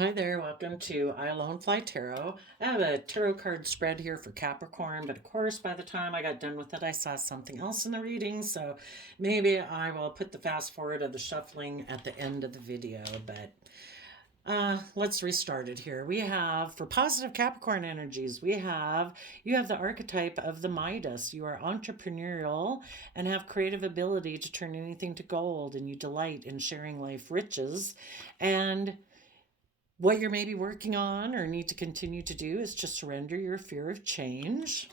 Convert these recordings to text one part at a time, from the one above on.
Hi there, welcome to I Alone Fly Tarot. I have a tarot card spread here for Capricorn, but of course, by the time I got done with it, I saw something else in the reading, so maybe I will put the fast forward of the shuffling at the end of the video. But let's restart it here. We have, for positive Capricorn energies, you have the archetype of the Midas. You are entrepreneurial and have creative ability to turn anything to gold, and you delight in sharing life riches. And what you're maybe working on or need to continue to do is to surrender your fear of change.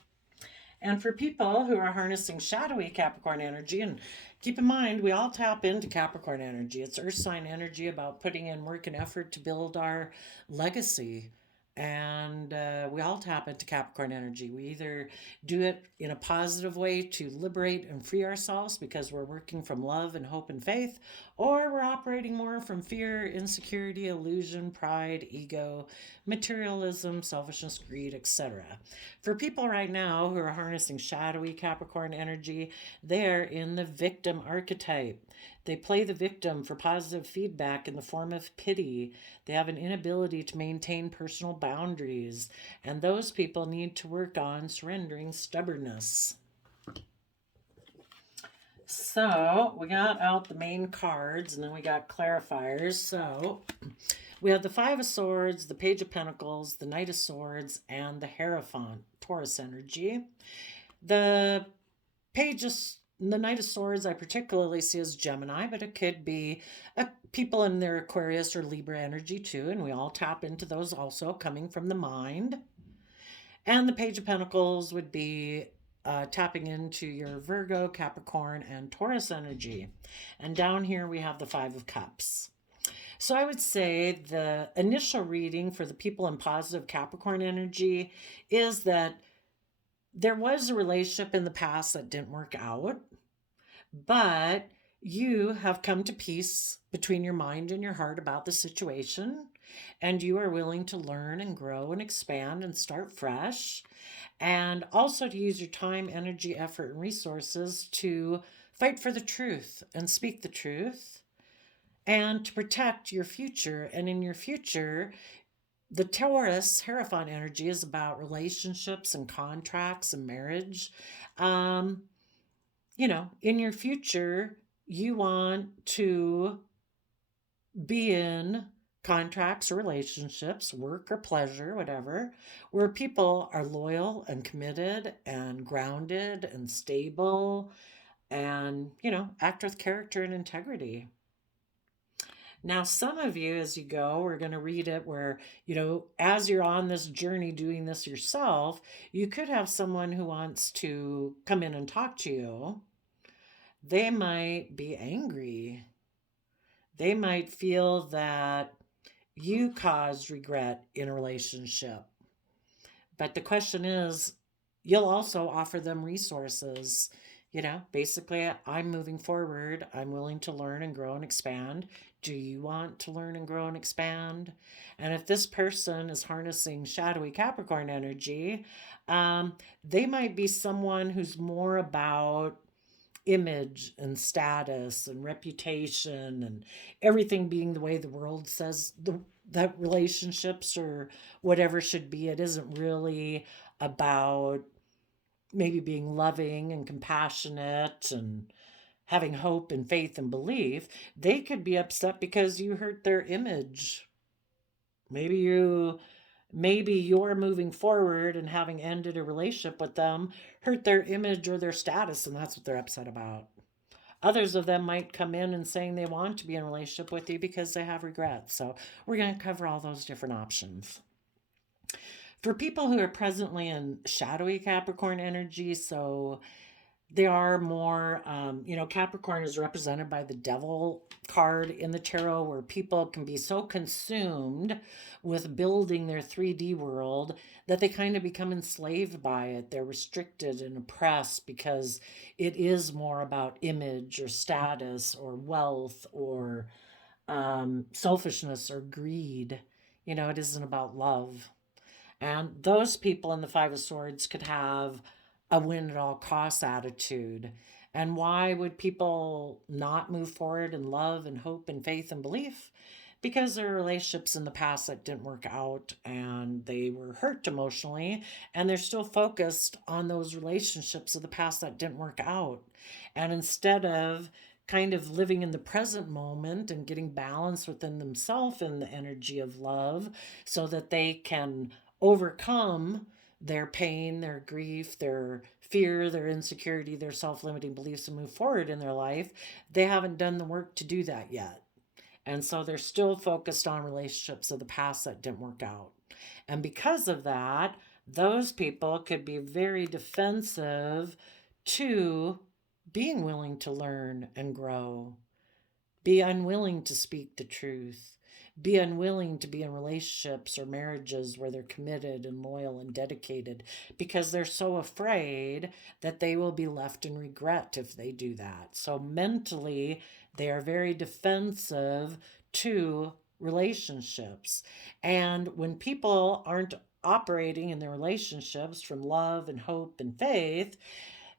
And for people who are harnessing shadowy Capricorn energy, and keep in mind, we all tap into Capricorn energy. It's earth sign energy about putting in work and effort to build our legacy. And we all tap into Capricorn energy. We either do it in a positive way to liberate and free ourselves because we're working from love and hope and faith, or we're operating more from fear, insecurity, illusion, pride, ego, materialism, selfishness, greed, etc. For people right now who are harnessing shadowy Capricorn energy, they're in the victim archetype. They play the victim for positive feedback in the form of pity. They have an inability to maintain personal boundaries, and those people need to work on surrendering stubbornness. So we got out the main cards and then we got clarifiers. So we have the Five of Swords, the Page of Pentacles, the Knight of Swords, and the Hierophant, Taurus energy. The pages, the Knight of Swords, I particularly see as Gemini, but it could be people in their Aquarius or Libra energy too, and we all tap into those also coming from the mind. And the Page of Pentacles would be tapping into your Virgo, Capricorn, and Taurus energy. And down here we have the Five of Cups. So I would say the initial reading for the people in positive Capricorn energy is that there was a relationship in the past that didn't work out, but you have come to peace between your mind and your heart about the situation, and you are willing to learn and grow and expand and start fresh, and also to use your time, energy, effort, and resources to fight for the truth and speak the truth and to protect your future. And in your future, the Taurus Hierophant energy is about relationships and contracts and marriage. Um, in your future, you want to be in contracts or relationships, work or pleasure, whatever, where people are loyal and committed and grounded and stable and, act with character and integrity. Now, some of you, as you go, we're going to read it where, as you're on this journey doing this yourself, you could have someone who wants to come in and talk to you. They might be angry. They might feel that you caused regret in a relationship. But the question is, you'll also offer them resources. Basically, I'm moving forward. I'm willing to learn and grow and expand. Do you want to learn and grow and expand? And if this person is harnessing shadowy Capricorn energy, they might be someone who's more about image and status and reputation and everything being the way the world says that relationships or whatever should be. It isn't really about maybe being loving and compassionate and having hope and faith and belief. They could be upset because you hurt their image. Maybe you're moving forward and having ended a relationship with them hurt their image or their status, and that's what they're upset about. Others of them might come in and saying they want to be in a relationship with you because they have regrets. So we're going to cover all those different options. For people who are presently in shadowy Capricorn energy, so they are more, Capricorn is represented by the devil card in the tarot, where people can be so consumed with building their 3D world that they kind of become enslaved by it. They're restricted and oppressed because it is more about image or status or wealth or selfishness or greed. It isn't about love. And those people in the Five of Swords could have a win at all costs attitude. And why would people not move forward in love and hope and faith and belief? because there are relationships in the past that didn't work out and they were hurt emotionally, and they're still focused on those relationships of the past that didn't work out. And instead of kind of living in the present moment and getting balance within themselves in the energy of love so that they can overcome their pain, their grief, their fear, their insecurity, their self limiting beliefs, and move forward in their life, they haven't done the work to do that yet. And so they're still focused on relationships of the past that didn't work out. And because of that, those people could be very defensive to being willing to learn and grow, be unwilling to speak the truth, be unwilling to be in relationships or marriages where they're committed and loyal and dedicated because they're so afraid that they will be left in regret if they do that. So mentally, they are very defensive to relationships. And when people aren't operating in their relationships from love and hope and faith,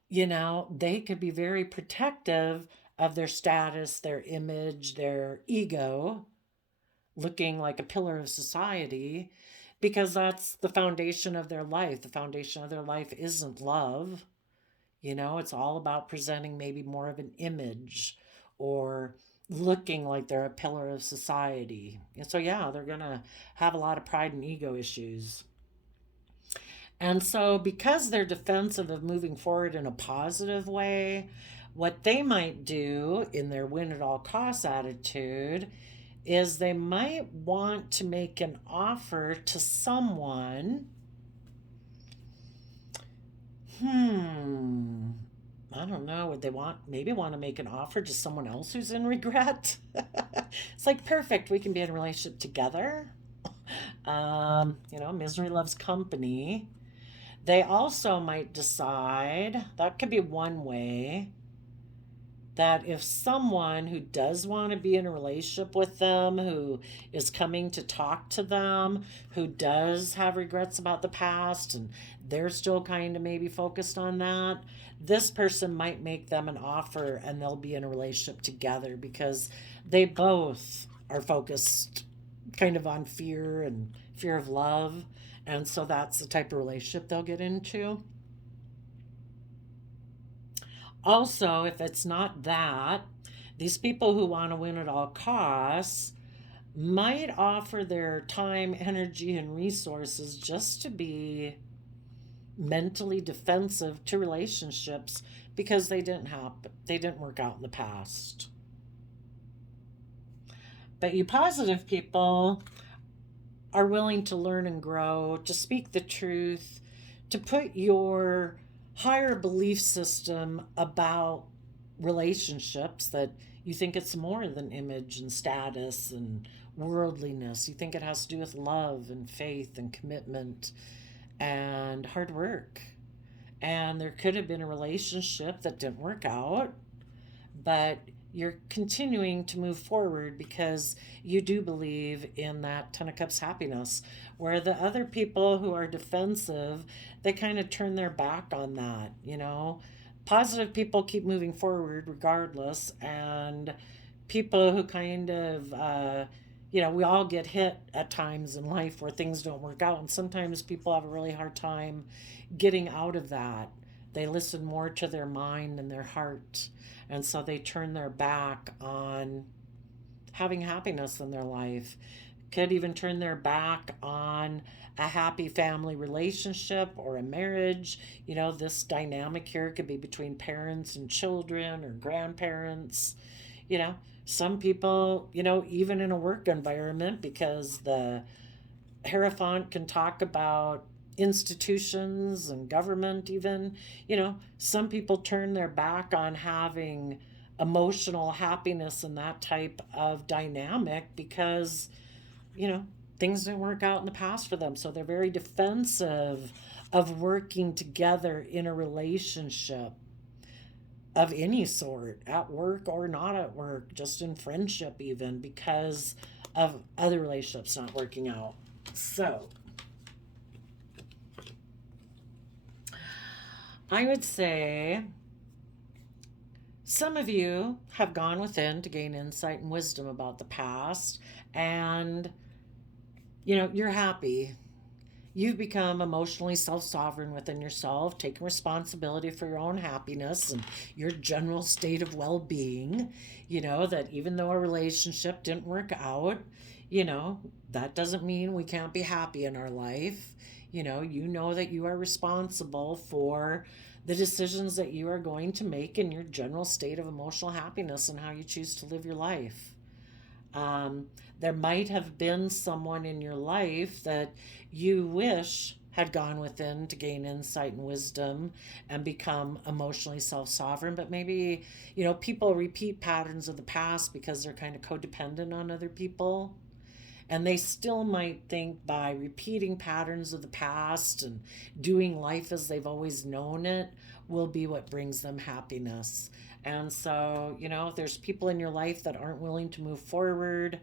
they could be very protective of their status, their image, their ego, looking like a pillar of society, because that's the foundation of their life. The foundation of their life isn't love. It's all about presenting maybe more of an image or looking like they're a pillar of society. And so, yeah, they're going to have a lot of pride and ego issues. And so, because they're defensive of moving forward in a positive way, what they might do in their win at all costs attitude is they might want to make an offer to someone. I don't know. Would they maybe want to make an offer to someone else who's in regret? It's like, perfect, we can be in a relationship together. Misery loves company. They also might decide, that could be one way, that if someone who does want to be in a relationship with them, who is coming to talk to them, who does have regrets about the past, and they're still kind of maybe focused on that, this person might make them an offer and they'll be in a relationship together because they both are focused kind of on fear and fear of love. And so that's the type of relationship they'll get into. Also, if it's not that, these people who want to win at all costs might offer their time, energy, and resources just to be mentally defensive to relationships because they didn't work out in the past. But you positive people are willing to learn and grow, to speak the truth, to put your higher belief system about relationships, that you think it's more than image and status and worldliness. You think it has to do with love and faith and commitment and hard work. And there could have been a relationship that didn't work out, but you're continuing to move forward because you do believe in that Ten of Cups happiness, where the other people who are defensive, they kind of turn their back on that. Positive people keep moving forward regardless, and people who kind of we all get hit at times in life where things don't work out, and sometimes people have a really hard time getting out of that. They listen more to their mind and their heart, and so they turn their back on having happiness in their life. Could even turn their back on a happy family relationship or a marriage. This dynamic here could be between parents and children or grandparents. Some people, even in a work environment, because the Hierophant can talk about institutions and government even, some people turn their back on having emotional happiness and that type of dynamic because, things didn't work out in the past for them. So they're very defensive of working together in a relationship of any sort, at work or not at work, just in friendship even, because of other relationships not working out. So I would say Some of you have gone within to gain insight and wisdom about the past, and you're happy. You've become emotionally self sovereign within yourself, taking responsibility for your own happiness and your general state of well being. That even though a relationship didn't work out, that doesn't mean we can't be happy in our life. You know that you are responsible for the decisions that you are going to make in your general state of emotional happiness and how you choose to live your life. Um, there might have been someone in your life that you wish had gone within to gain insight and wisdom and become emotionally self sovereign, but maybe, people repeat patterns of the past because they're kind of codependent on other people. And they still might think by repeating patterns of the past and doing life as they've always known it will be what brings them happiness. And so, there's people in your life that aren't willing to move forward,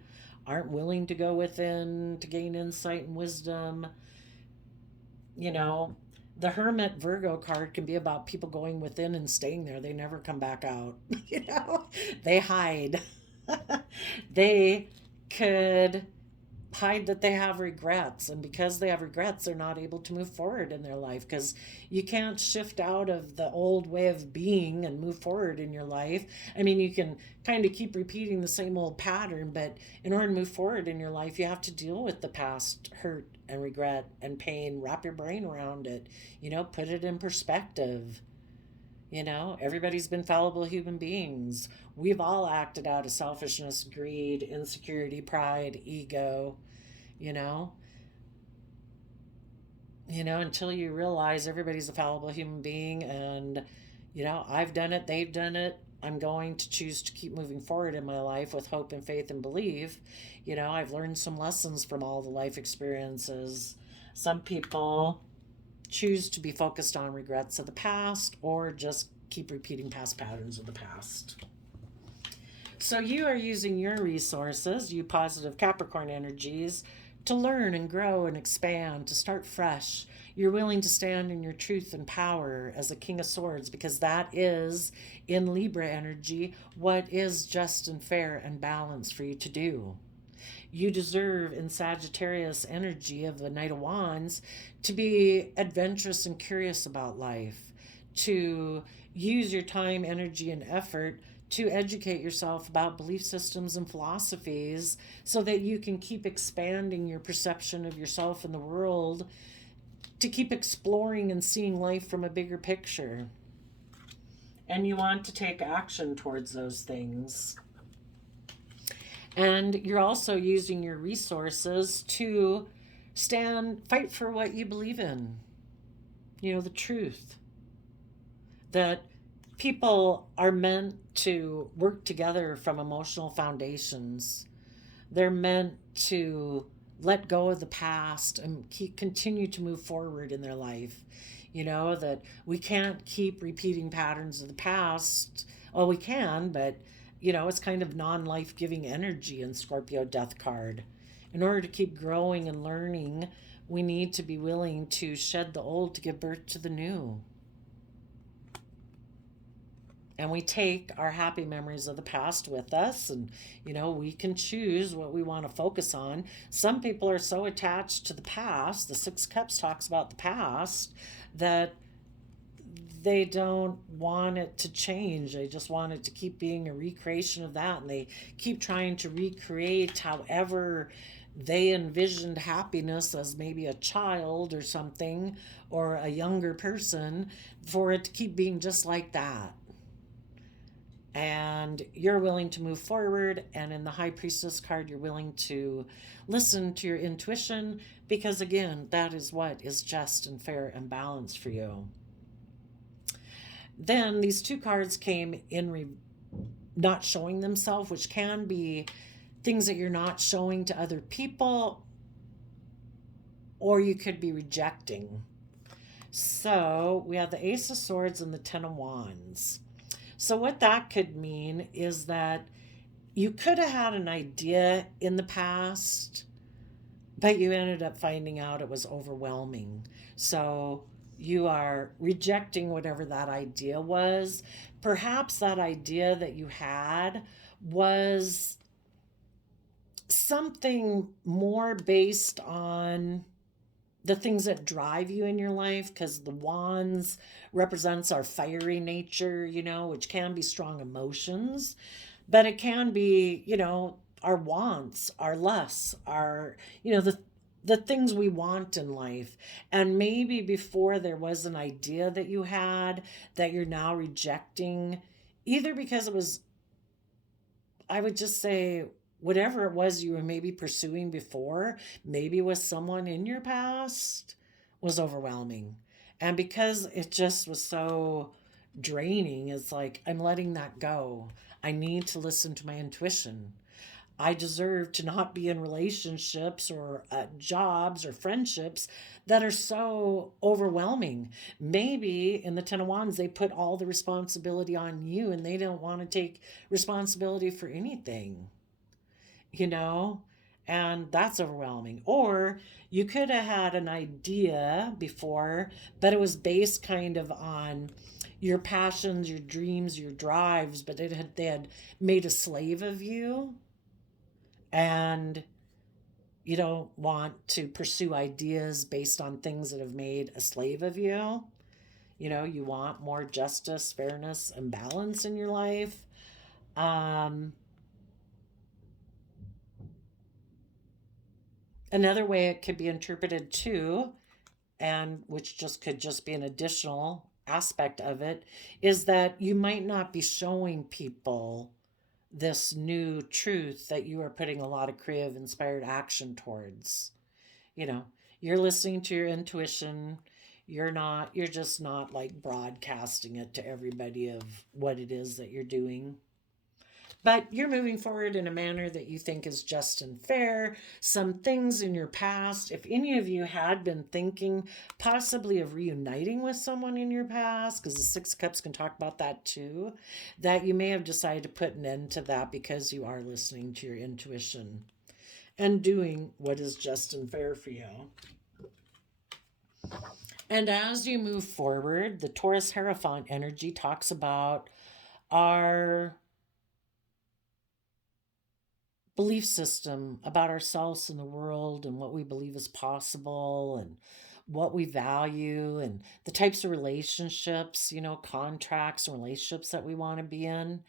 aren't willing to go within to gain insight and wisdom. You know, the Hermit Virgo card can be about people going within and staying there. They never come back out. They hide. They could hide that they have regrets, and because they have regrets they're not able to move forward in their life, because you can't shift out of the old way of being and move forward in your life. I mean, you can kind of keep repeating the same old pattern, but in order to move forward in your life you have to deal with the past hurt and regret and pain, wrap your brain around it, put it in perspective. Everybody's been fallible human beings. We've all acted out of selfishness, greed, insecurity, pride, ego, you know. Until you realize everybody's a fallible human being, and, I've done it, they've done it. I'm going to choose to keep moving forward in my life with hope and faith and belief. I've learned some lessons from all the life experiences. Some people choose to be focused on regrets of the past or just keep repeating past patterns of the past. So you are using your resources, you positive Capricorn energies, to learn and grow and expand, to start fresh. You're willing to stand in your truth and power as a King of Swords, because that is, in Libra energy, what is just and fair and balanced for you to do. You deserve, in Sagittarius energy of the Knight of Wands, to be adventurous and curious about life, to use your time, energy, and effort to educate yourself about belief systems and philosophies so that you can keep expanding your perception of yourself and the world, to keep exploring and seeing life from a bigger picture. And you want to take action towards those things. And you're also using your resources to fight for what you believe in. The truth. That people are meant to work together from emotional foundations. They're meant to let go of the past and continue to move forward in their life. That we can't keep repeating patterns of the past. Well, we can, but it's kind of non-life giving energy in Scorpio Death card. In order to keep growing and learning, we need to be willing to shed the old to give birth to the new. And we take our happy memories of the past with us, and we can choose what we want to focus on. Some people are so attached to the past, the Six Cups talks about the past, that they don't want it to change. They just want it to keep being a recreation of that, and they keep trying to recreate however they envisioned happiness as maybe a child or something, or a younger person, for it to keep being just like that. And you're willing to move forward, and in the High Priestess card you're willing to listen to your intuition, because again, that is what is just and fair and balanced for you. Then these two cards came in not showing themselves, which can be things that you're not showing to other people, or you could be rejecting. So we have the Ace of Swords and the Ten of Wands. So what that could mean is that you could have had an idea in the past, but you ended up finding out it was overwhelming. So You are rejecting whatever that idea was. Perhaps that idea that you had was something more based on the things that drive you in your life, because the wands represents our fiery nature, which can be strong emotions, but it can be, our wants, our lusts, our, the things we want in life. And maybe before there was an idea that you had that you're now rejecting, either because it was, I would just say, whatever it was you were maybe pursuing before, maybe with someone in your past, was overwhelming. And because it just was so draining, it's like, I'm letting that go. I need to listen to my intuition. I deserve to not be in relationships or jobs or friendships that are so overwhelming. Maybe in the Ten of Wands, they put all the responsibility on you and they don't want to take responsibility for anything, you know? And that's overwhelming. Or you could have had an idea before, but it was based kind of on your passions, your dreams, your drives, but they had made a slave of you, and you don't want to pursue ideas based on things that have made a slave of you. You want more justice, fairness, and balance in your life. Um, Another way it could be interpreted too, and which just could just be an additional aspect of it, is that you might not be showing people this new truth that you are putting a lot of creative, inspired action towards. You know, you're listening to your intuition. You're just not like broadcasting it to everybody of what it is that you're doing. But you're moving forward in a manner that you think is just and fair. Some things in your past, if any of you had been thinking possibly of reuniting with someone in your past, because the Six of Cups can talk about that too, that you may have decided to put an end to that because you are listening to your intuition and doing what is just and fair for you. And as you move forward, the Taurus Hierophant energy talks about our belief system about ourselves and the world and what we believe is possible and what we value and the types of relationships, contracts and relationships that we want to be in.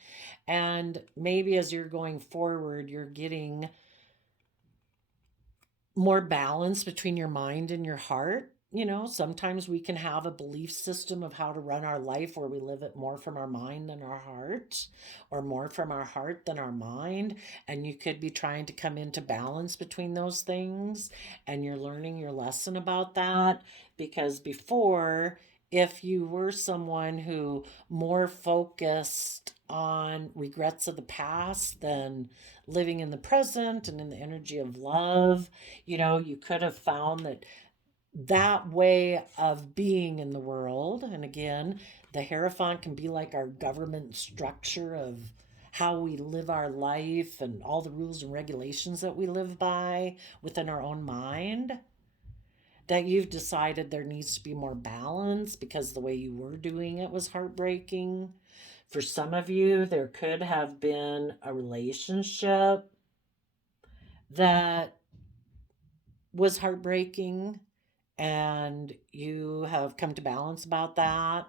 And maybe as you're going forward, you're getting more balance between your mind and your heart. Sometimes we can have a belief system of how to run our life where we live it more from our mind than our heart, or more from our heart than our mind. And you could be trying to come into balance between those things. And you're learning your lesson about that, because before, if you were someone who more focused on regrets of the past than living in the present and in the energy of love, you could have found that way of being in the world. And again, the Hierophant can be like our government structure of how we live our life and all the rules and regulations that we live by within our own mind. That you've decided there needs to be more balance because the way you were doing it was heartbreaking. For some of you, there could have been a relationship that was heartbreaking, and you have come to balance about that,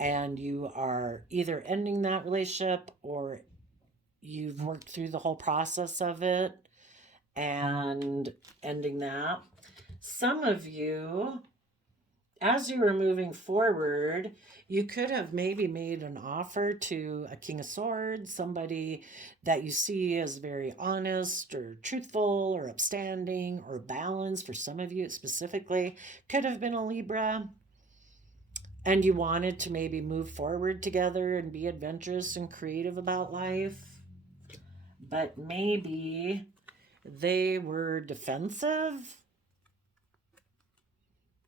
and you are either ending that relationship or you've worked through the whole process of it and ending that. Some of you, as you were moving forward, you could have maybe made an offer to a King of Swords, somebody that you see as very honest or truthful or upstanding or balanced. For some of you, specifically, could have been a Libra. And you wanted to maybe move forward together and be adventurous and creative about life. But maybe they were defensive.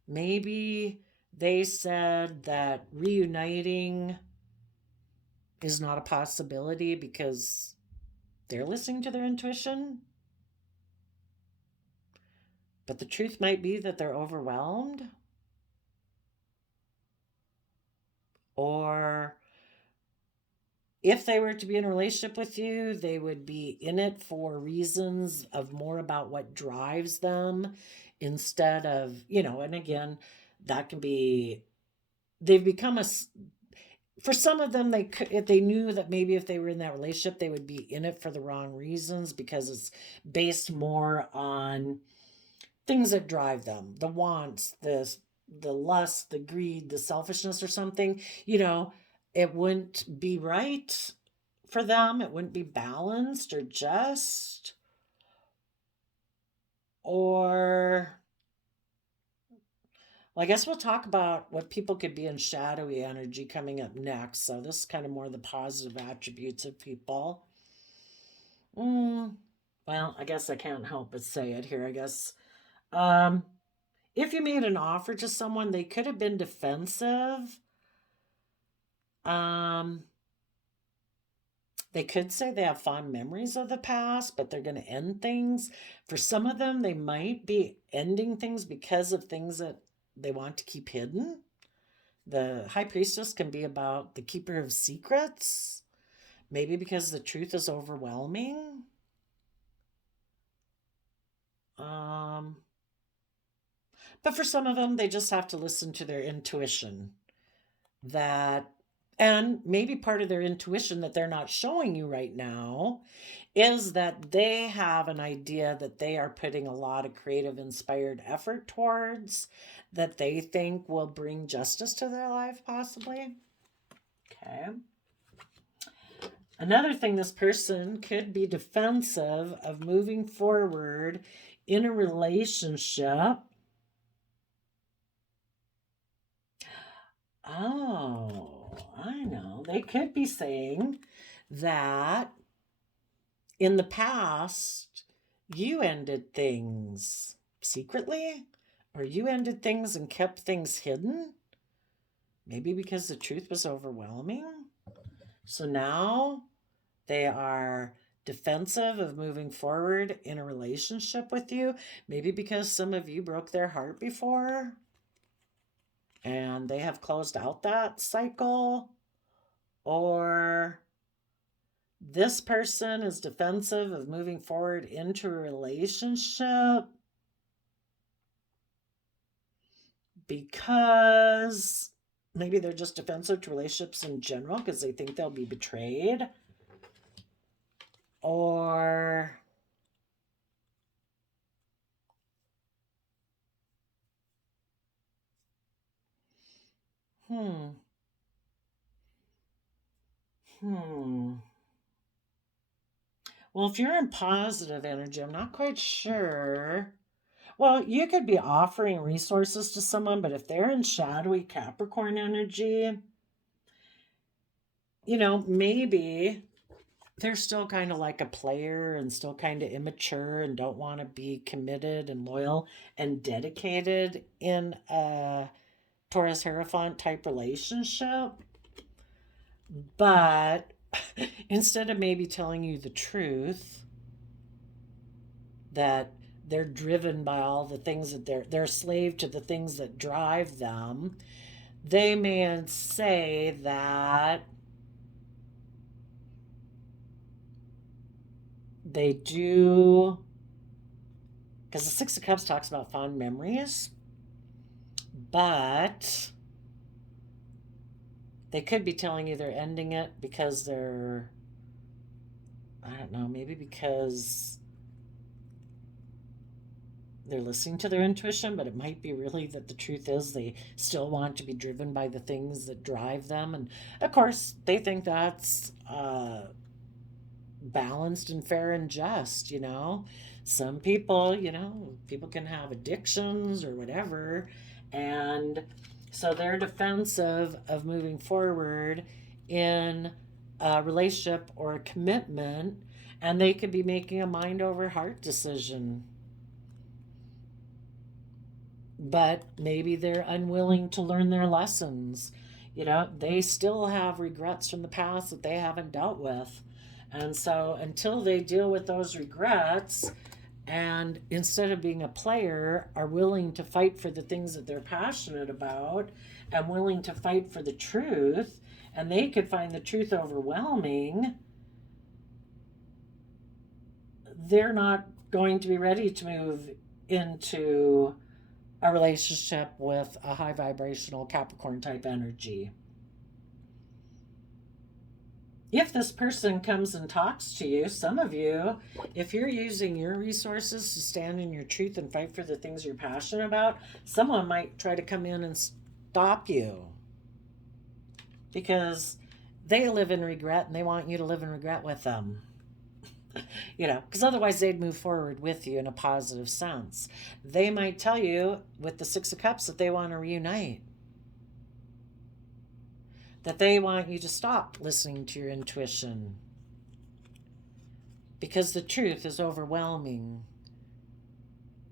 Maybe they said that reuniting is not a possibility because they're listening to their intuition. But the truth might be that they're overwhelmed. Or if they were to be in a relationship with you, they would be in it for reasons of more about what drives them instead of, and again, that can be, they've become for some of them, they could, if they knew that maybe if they were in that relationship, they would be in it for the wrong reasons because it's based more on things that drive them, the wants, the lust, the greed, the selfishness or something, it wouldn't be right for them. It wouldn't be balanced or just. Or, well, I guess we'll talk about what people could be in shadowy energy coming up next. So this is kind of more the positive attributes of people. Well, I guess I can't help but say it here. I guess if you made an offer to someone, they could have been defensive. They could say they have fond memories of the past, but they're going to end things. For some of them, they might be ending things because of things that they want to keep hidden. The High Priestess can be about the keeper of secrets, maybe because the truth is overwhelming. But for some of them, they just have to listen to their intuition. And maybe part of their intuition that they're not showing you right now is that they have an idea that they are putting a lot of creative, inspired effort towards, that they think will bring justice to their life, possibly. Okay. Another thing, this person could be defensive of moving forward in a relationship. Oh, I know. They could be saying that in the past, you ended things secretly, or you ended things and kept things hidden. Maybe because the truth was overwhelming. So now they are defensive of moving forward in a relationship with you. Maybe because some of you broke their heart before and they have closed out that cycle. Or this person is defensive of moving forward into a relationship because maybe they're just defensive to relationships in general because they think they'll be betrayed. Or well, if you're in positive energy, I'm not quite sure. Well, you could be offering resources to someone, but if they're in shadowy Capricorn energy, maybe they're still kind of like a player and still kind of immature and don't want to be committed and loyal and dedicated in a Taurus Hierophant type relationship. But instead of maybe telling you the truth, that they're driven by all the things that they're a slave to the things that drive them, they may say that they do, because the Six of Cups talks about fond memories, but they could be telling you they're ending it because they're, I don't know, maybe because they're listening to their intuition, but it might be really that the truth is they still want to be driven by the things that drive them. And of course, they think that's balanced and fair and just, Some people, people can have addictions or whatever. And so they're defensive of moving forward in a relationship or a commitment, and they could be making a mind over heart decision. But maybe they're unwilling to learn their lessons. They still have regrets from the past that they haven't dealt with. And so until they deal with those regrets, and instead of being a player, are willing to fight for the things that they're passionate about and willing to fight for the truth, and they could find the truth overwhelming, they're not going to be ready to move into a relationship with a high vibrational Capricorn type energy. If this person comes and talks to you, some of you, if you're using your resources to stand in your truth and fight for the things you're passionate about, someone might try to come in and stop you because they live in regret and they want you to live in regret with them. Because otherwise they'd move forward with you in a positive sense. They might tell you with the Six of Cups that they want to reunite, that they want you to stop listening to your intuition because the truth is overwhelming.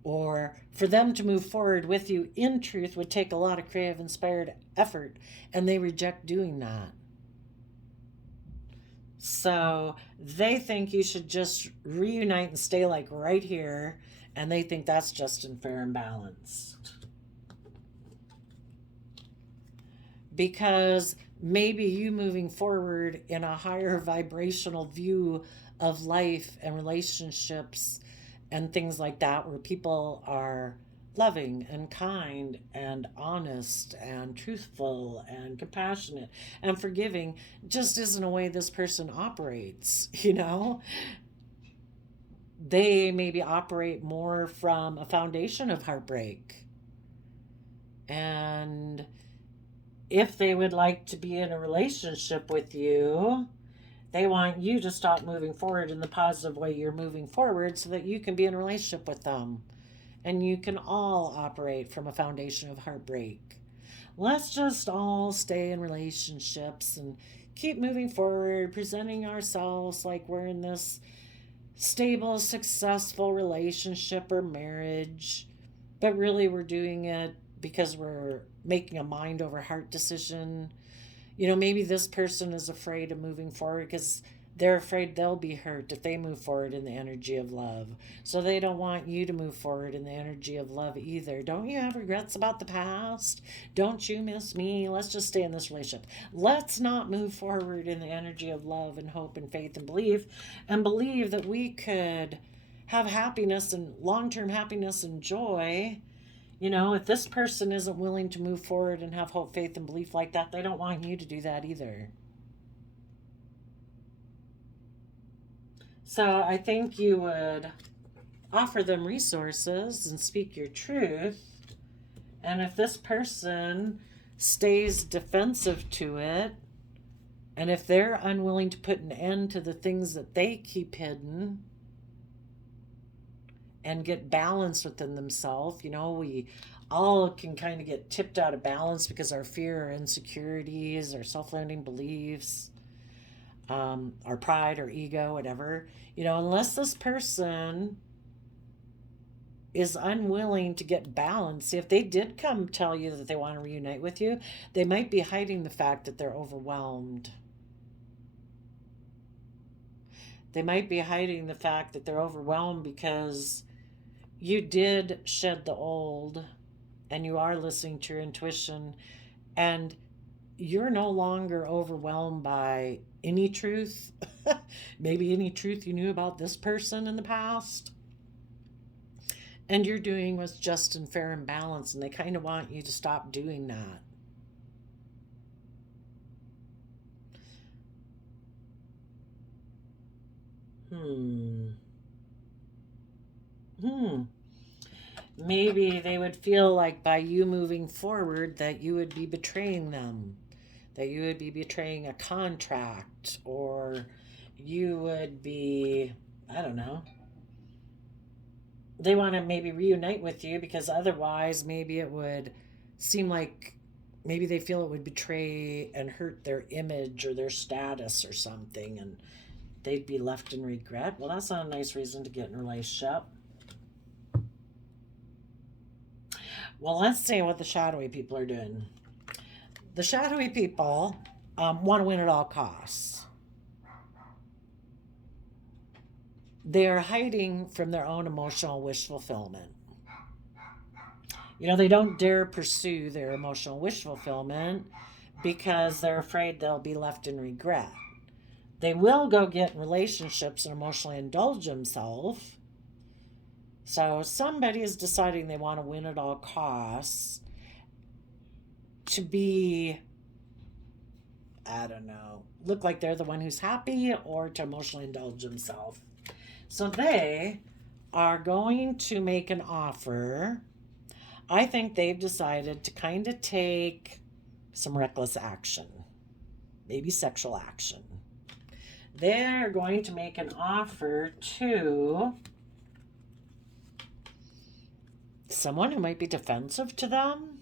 Or for them to move forward with you in truth would take a lot of creative, inspired effort, and they reject doing that. So they think you should just reunite and stay like right here, and they think that's just and fair and balanced. Because maybe you moving forward in a higher vibrational view of life and relationships and things like that, where people are loving and kind and honest and truthful and compassionate and forgiving, just isn't a way this person operates. They maybe operate more from a foundation of heartbreak. And if they would like to be in a relationship with you, they want you to stop moving forward in the positive way you're moving forward so that you can be in a relationship with them. And you can all operate from a foundation of heartbreak. Let's just all stay in relationships and keep moving forward, presenting ourselves like we're in this stable, successful relationship or marriage. But really we're doing it because we're making a mind over heart decision. Maybe this person is afraid of moving forward because they're afraid they'll be hurt if they move forward in the energy of love. So they don't want you to move forward in the energy of love either. Don't you have regrets about the past? Don't you miss me? Let's just stay in this relationship. Let's not move forward in the energy of love and hope and faith and believe that we could have happiness and long-term happiness and joy. If this person isn't willing to move forward and have hope, faith, and belief like that, they don't want you to do that either. So I think you would offer them resources and speak your truth. And if this person stays defensive to it, and if they're unwilling to put an end to the things that they keep hidden and get balanced within themselves, we all can kind of get tipped out of balance because our fear, our insecurities, our self-limiting beliefs, our pride or ego, whatever, unless this person is unwilling to get balanced. See, if they did come tell you that they want to reunite with you, they might be hiding the fact that they're overwhelmed. They might be hiding the fact that they're overwhelmed because you did shed the old and you are listening to your intuition, and you're no longer overwhelmed by any truth, maybe any truth you knew about this person in the past. And you're doing what's just and fair and balanced, and they kind of want you to stop doing that. Maybe they would feel like by you moving forward that you would be betraying them, that you would be betraying a contract, or you would be, I don't know. They want to maybe reunite with you because otherwise maybe it would seem like maybe they feel it would betray and hurt their image or their status or something, and they'd be left in regret. Well, that's not a nice reason to get in a relationship. Well, let's see what the shadowy people are doing. The shadowy people want to win at all costs. They are hiding from their own emotional wish fulfillment. You know, they don't dare pursue their emotional wish fulfillment because they're afraid they'll be left in regret. They will go get in relationships and emotionally indulge themselves. So somebody is deciding they want to win at all costs to be, I don't know, look like they're the one who's happy or to emotionally indulge themselves. So they are going to make an offer. I think they've decided to kind of take some reckless action, maybe sexual action. They're going to make an offer to someone who might be defensive to them.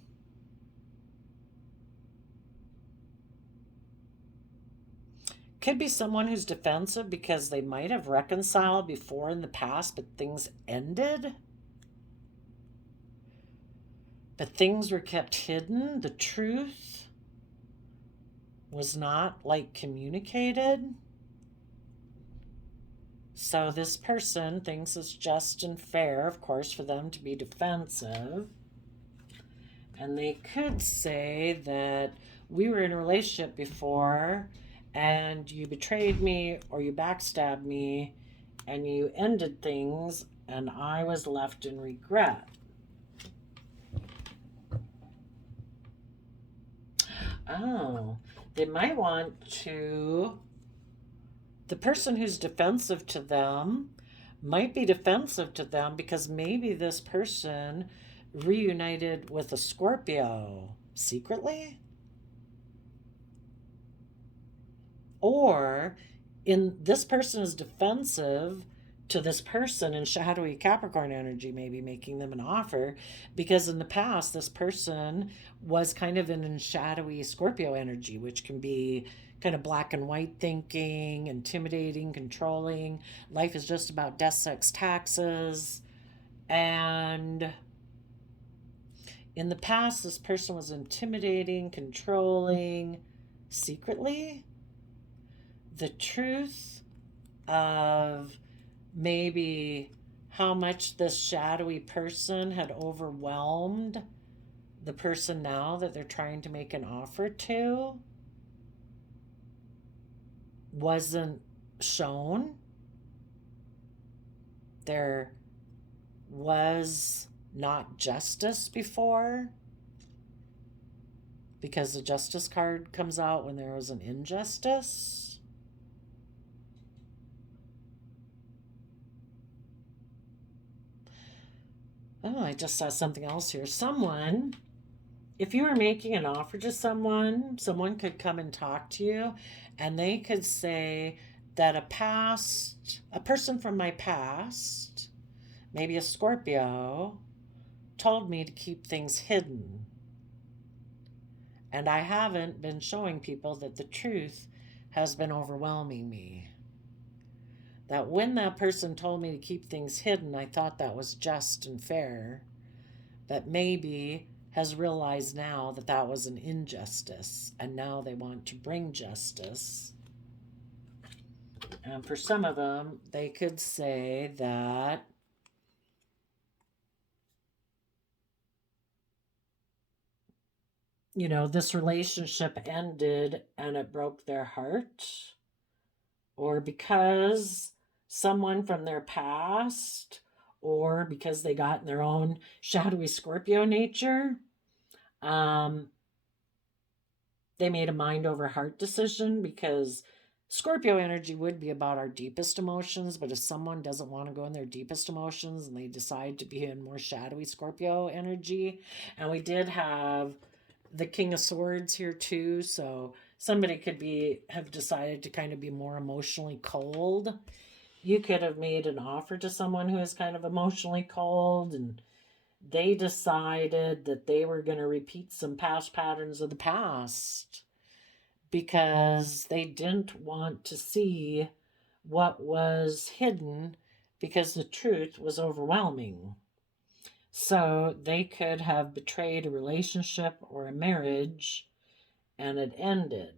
Could be someone who's defensive because they might have reconciled before in the past, but things ended. But things were kept hidden. The truth was not like communicated. So this person thinks it's just and fair, of course, for them to be defensive. And they could say that we were in a relationship before and you betrayed me or you backstabbed me and you ended things and I was left in regret. Oh, they might want to, the person who's defensive to them might be defensive to them because maybe this person reunited with a Scorpio secretly. Or in this person is defensive to this person in shadowy Capricorn energy, maybe making them an offer because in the past this person was kind of in shadowy Scorpio energy, which can be kind of black and white thinking, intimidating, controlling. Life is just about death, sex, taxes. And in the past, this person was intimidating, controlling, secretly. The truth of maybe how much this shadowy person had overwhelmed the person now that they're trying to make an offer to wasn't shown. There was not justice before because the justice card comes out when there was an injustice. Oh, I just saw something else here. Someone, if you were making an offer to someone, someone could come and talk to you and they could say that a person from my past, maybe a Scorpio, told me to keep things hidden. And I haven't been showing people that the truth has been overwhelming me. That when that person told me to keep things hidden, I thought that was just and fair, but maybe has realized now that that was an injustice, and now they want to bring justice. And for some of them, they could say that this relationship ended and it broke their heart, or because someone from their past, or because they got in their own shadowy Scorpio nature, they made a mind over heart decision because Scorpio energy would be about our deepest emotions, but if someone doesn't want to go in their deepest emotions and they decide to be in more shadowy Scorpio energy, and we did have the King of Swords here too, so somebody could have decided to kind of be more emotionally cold. You could have made an offer to someone who is kind of emotionally cold and they decided that they were going to repeat some past patterns of the past because they didn't want to see what was hidden because the truth was overwhelming. So they could have betrayed a relationship or a marriage and it ended.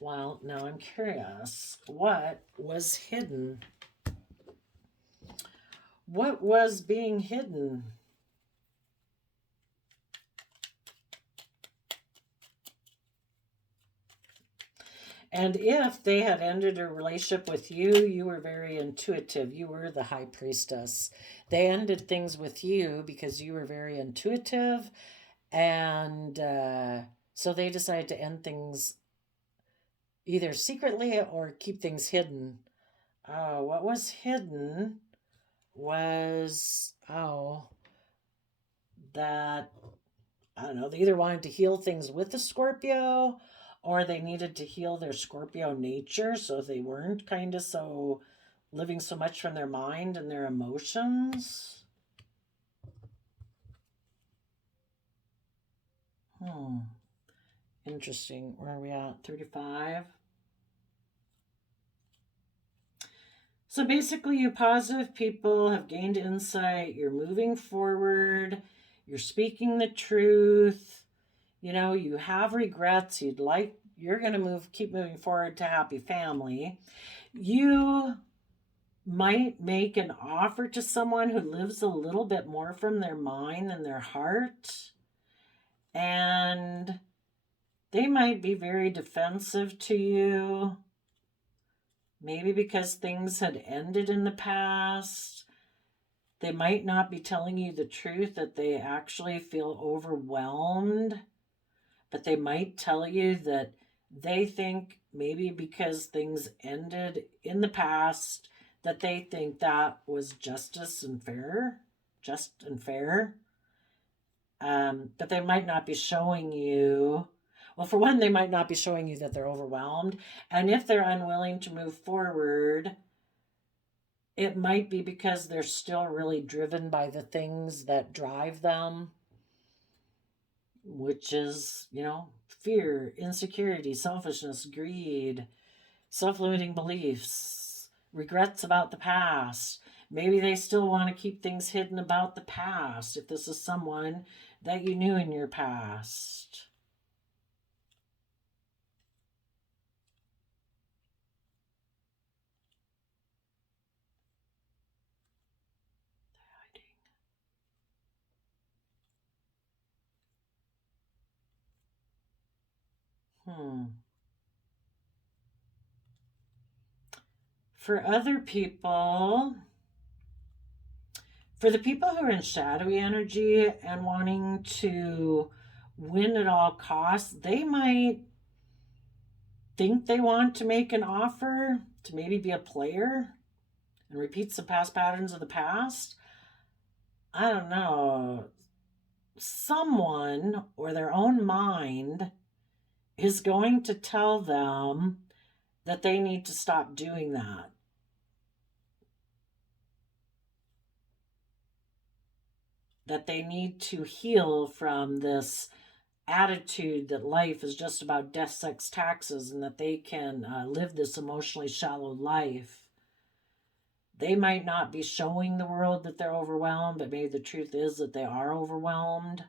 Well, now I'm curious, what was hidden? What was being hidden? And if they had ended a relationship with you, you were very intuitive. You were the high priestess. They ended things with you because you were very intuitive. And so they decided to end things either secretly or keep things hidden. What was hidden was, that, I don't know, they either wanted to heal things with the Scorpio or they needed to heal their Scorpio nature, so they weren't kind of so living so much from their mind and their emotions. Interesting. Where are we at? 35. So basically, you positive people have gained insight. You're moving forward. You're speaking the truth. You know, you have regrets. You're going to keep moving forward to happy family. You might make an offer to someone who lives a little bit more from their mind than their heart. And they might be very defensive to you. Maybe because things had ended in the past. They might not be telling you the truth that they actually feel overwhelmed. But they might tell you that they think maybe because things ended in the past that they think that was just and fair. But they might not be showing you. Well, for one, they might not be showing you that they're overwhelmed. And if they're unwilling to move forward, it might be because they're still really driven by the things that drive them, which is, fear, insecurity, selfishness, greed, self-limiting beliefs, regrets about the past. Maybe they still want to keep things hidden about the past if this is someone that you knew in your past. For other people, for the people who are in shadowy energy and wanting to win at all costs, they might think they want to make an offer to maybe be a player and repeat some past patterns of the past. I don't know. Someone or their own mind is going to tell them that they need to stop doing that. That they need to heal from this attitude that life is just about death, sex, taxes, and that they can live this emotionally shallow life. They might not be showing the world that they're overwhelmed, but maybe the truth is that they are overwhelmed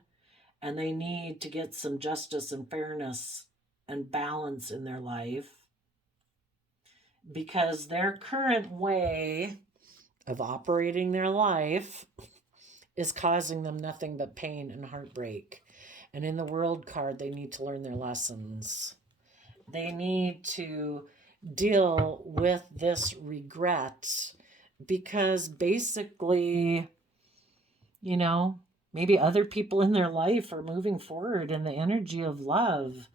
and they need to get some justice and fairness and balance in their life because their current way of operating their life is causing them nothing but pain and heartbreak. And in the World card, they need to learn their lessons. They need to deal with this regret because basically, maybe other people in their life are moving forward in the energy of love.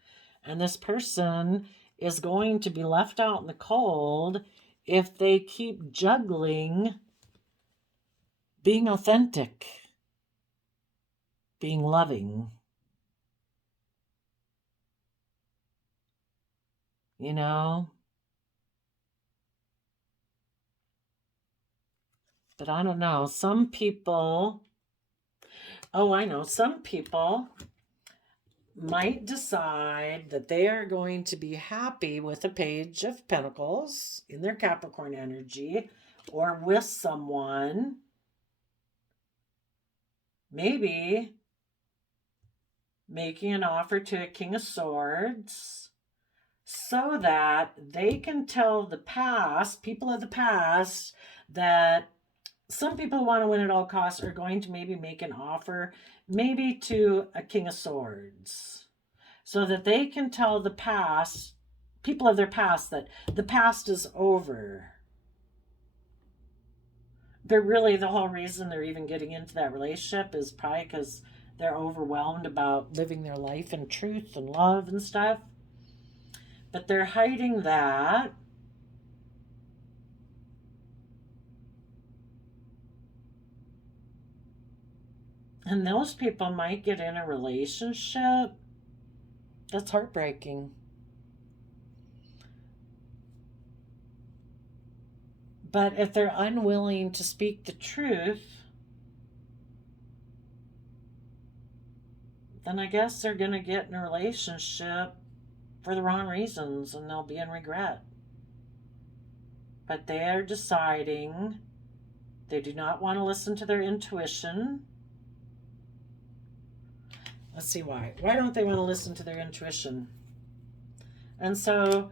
And this person is going to be left out in the cold if they keep juggling being authentic, being loving. But I don't know. Some people might decide that they are going to be happy with a Page of Pentacles in their Capricorn energy or with someone. Maybe making an offer to a King of Swords so that they can tell the past, people of the past, that some people who want to win at all costs are going to maybe make an offer, maybe to a King of Swords, so that they can tell the past people of their past, that the past is over. But really, the whole reason they're even getting into that relationship is probably because they're overwhelmed about living their life in truth and love and stuff. But they're hiding that. And those people might get in a relationship that's heartbreaking. But if they're unwilling to speak the truth, then I guess they're going to get in a relationship for the wrong reasons and they'll be in regret. But they are deciding they do not want to listen to their intuition. Let's see why. Why don't they want to listen to their intuition? And so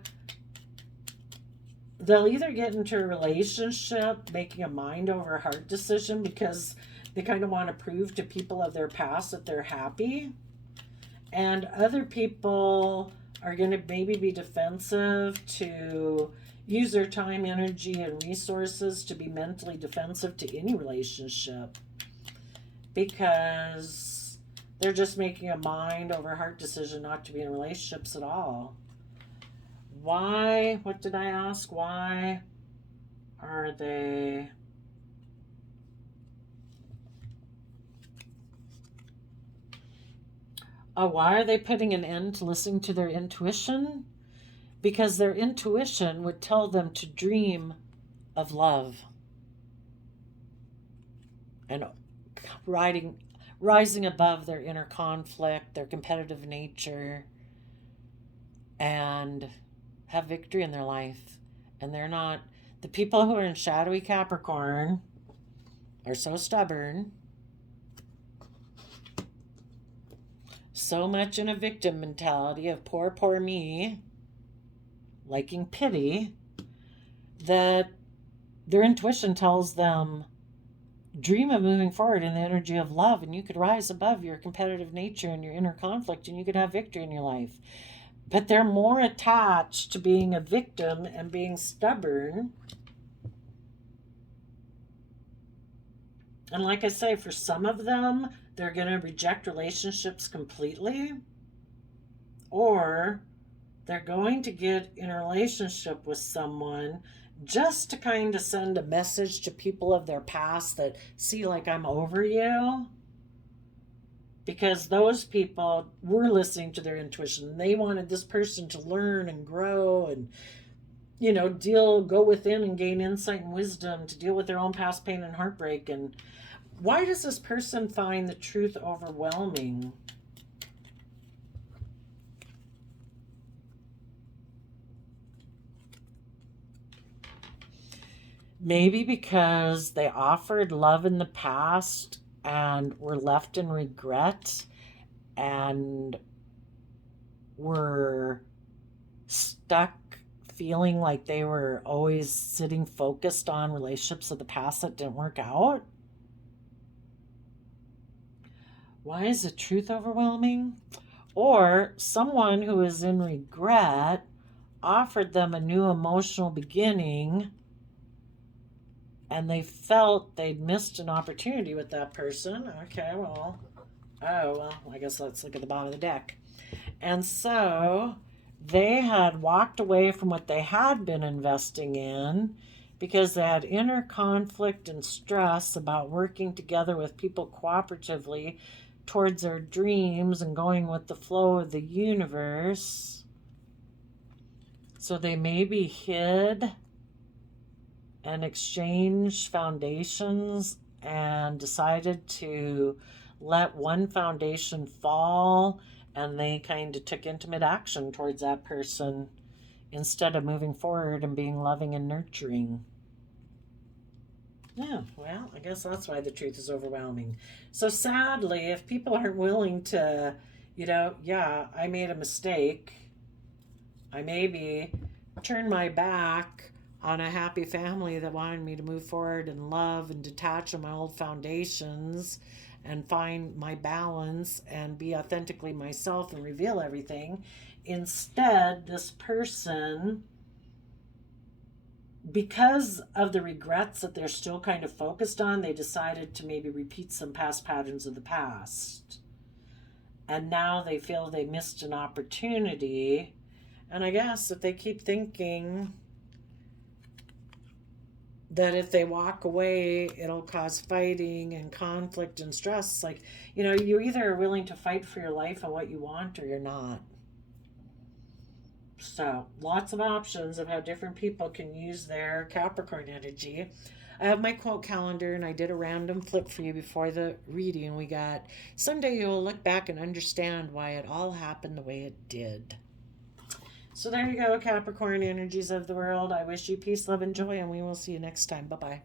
they'll either get into a relationship making a mind over heart decision because they kind of want to prove to people of their past that they're happy. And other people are going to maybe be defensive, to use their time, energy, and resources to be mentally defensive to any relationship because they're just making a mind over heart decision not to be in relationships at all. Why? What did I ask? Why are they... why are they putting an end to listening to their intuition? Because their intuition would tell them to dream of love and rising above their inner conflict, their competitive nature, and have victory in their life. And they're not... The people who are in shadowy Capricorn are so stubborn, so much in a victim mentality of poor, poor me, liking pity, that their intuition tells them, dream of moving forward in the energy of love, and you could rise above your competitive nature and your inner conflict, and you could have victory in your life. But they're more attached to being a victim and being stubborn. And like I say, for some of them, they're going to reject relationships completely, or they're going to get in a relationship with someone just to kind of send a message to people of their past that, see, like, I'm over you. Because those people were listening to their intuition. They wanted this person to learn and grow and, go within and gain insight and wisdom to deal with their own past pain and heartbreak. And why does this person find the truth overwhelming? Maybe because they offered love in the past and were left in regret and were stuck feeling like they were always sitting focused on relationships of the past that didn't work out. Why is the truth overwhelming? Or someone who is in regret offered them a new emotional beginning and they felt they'd missed an opportunity with that person. Okay, I guess let's look at the bottom of the deck. And so they had walked away from what they had been investing in because they had inner conflict and stress about working together with people cooperatively towards their dreams and going with the flow of the universe. So they maybe hid and exchanged foundations and decided to let one foundation fall, and they kind of took intimate action towards that person instead of moving forward and being loving and nurturing. Yeah, well, I guess that's why the truth is overwhelming. So sadly, if people aren't willing to, I made a mistake, I maybe turned my back on a happy family that wanted me to move forward and love and detach from my old foundations and find my balance and be authentically myself and reveal everything. Instead, this person, because of the regrets that they're still kind of focused on, they decided to maybe repeat some past patterns of the past. And now they feel they missed an opportunity. And I guess if they keep thinking that if they walk away, it'll cause fighting and conflict and stress, like, you either are willing to fight for your life and what you want, or you're not. So, lots of options of how different people can use their Capricorn energy. I have my quote calendar, and I did a random flip for you before the reading. We got, someday you'll look back and understand why it all happened the way it did. So there you go, Capricorn energies of the world. I wish you peace, love, and joy, and we will see you next time. Bye-bye.